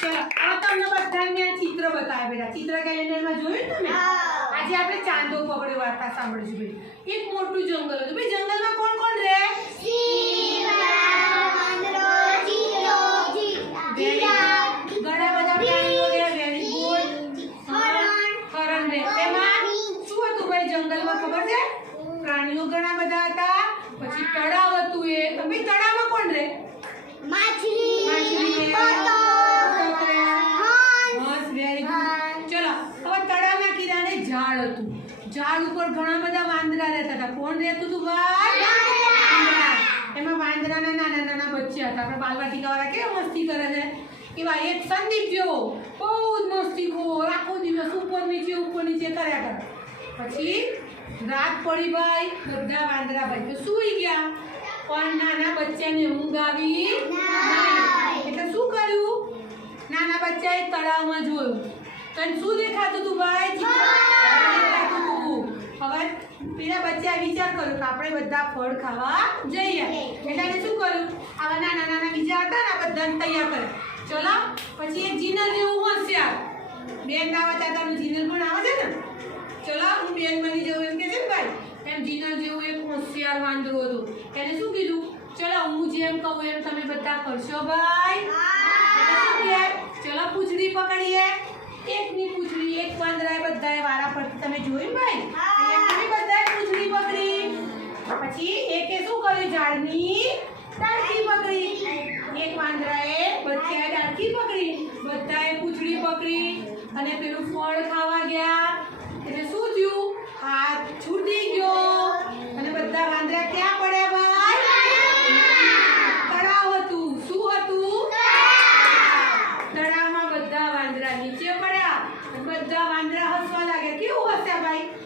ચલો હવે તમને બધાને આ ચિત્ર બતાવે બેટા ચિત્ર કેલેન્ડરમાં જોયું ને તમે આજે આપણે ચાંદો પકડ્યો વાર્તા સાંભળજો ભાઈ એક મોટું જંગલ હતું ભાઈ જંગલમાં કોણ કોણ રહે ઘણા બધા પ્રાણીઓ રહે વેરી ગુડ હરણ રહે એમાં શું હતું ભાઈ જંગલમાં ખબર છે પ્રાણીઓ ઘણા બધા હતા પછી તળાવ હતું એ ભાઈ તળાવમાં કોણ રહે માછલી ઝાડ ઉપર ઘણા બધા વાંદરા રહેતા હતા કોણ રહેતું હતું ભાઈ એમાં વાંદરાના નાના નાના બચ્ચા હતા આપણે બાલવાટિકાવાળા કેવા મસ્તી કરે છે એવા એક સંદીપ જેવો બહુ જ મસ્તીખોર આખો દિવસ ઉપર નીચે કર્યા કરે પછી રાત પડી ભાઈ બધા વાંદરા ભાઈ તો સૂઈ ગયા પણ નાના બચ્ચાને ઊંઘ આવી નહીં એટલે શું કર્યું નાના બચ્ચાએ તળાવમાં જોયું તને શું દેખાતું હતું ભાઈ હવે પેલા બચ્ચાએ વિચાર કર્યો કે આપણે બધા ફળ ખાવા જઈએ એટલે એને શું કર્યું આવા નાના નાના બીજા હતા ને બધાને તૈયાર કરે ચલો પછી એક જીનલ જેવું હોશિયાર બેન આવા ચાતાનું જીનલ પણ આવે છે ને ચલો હું બેન બની જવું એમ કે છે ને ભાઈ એમ જીનલ જેવું એક હોશિયાર વાંદરો હતું એને શું કીધું ચલો હું જેમ કહું એમ તમે બધા કરશો ભાઈ ચલો પૂંછડી પકડીએ એકની પૂંછડી એક વાંદરાએ બધાએ વારા પરથી તમે જોયું ભાઈ બધાએ પૂંછડી પકડી પછી એકે શું કર્યું ઝાડની ડાળખી પકડી એક વાંદરાએ બચ્ચાએ ડાળખી પકડી બધાએ પૂંછડી પકડી અને પેલું ફળ ખાવા ગયા એટલે શું થયું હાથ છૂટી ગયો અને બધા વાંદરા ક્યાં પડ્યા ભાઈ તળાવ હતું શું હતું તળાવમાં બધા વાંદરા નીચે પડ્યા બધા વાંદરા હસવા લાગ્યા કેવું હસ્યા ભાઈ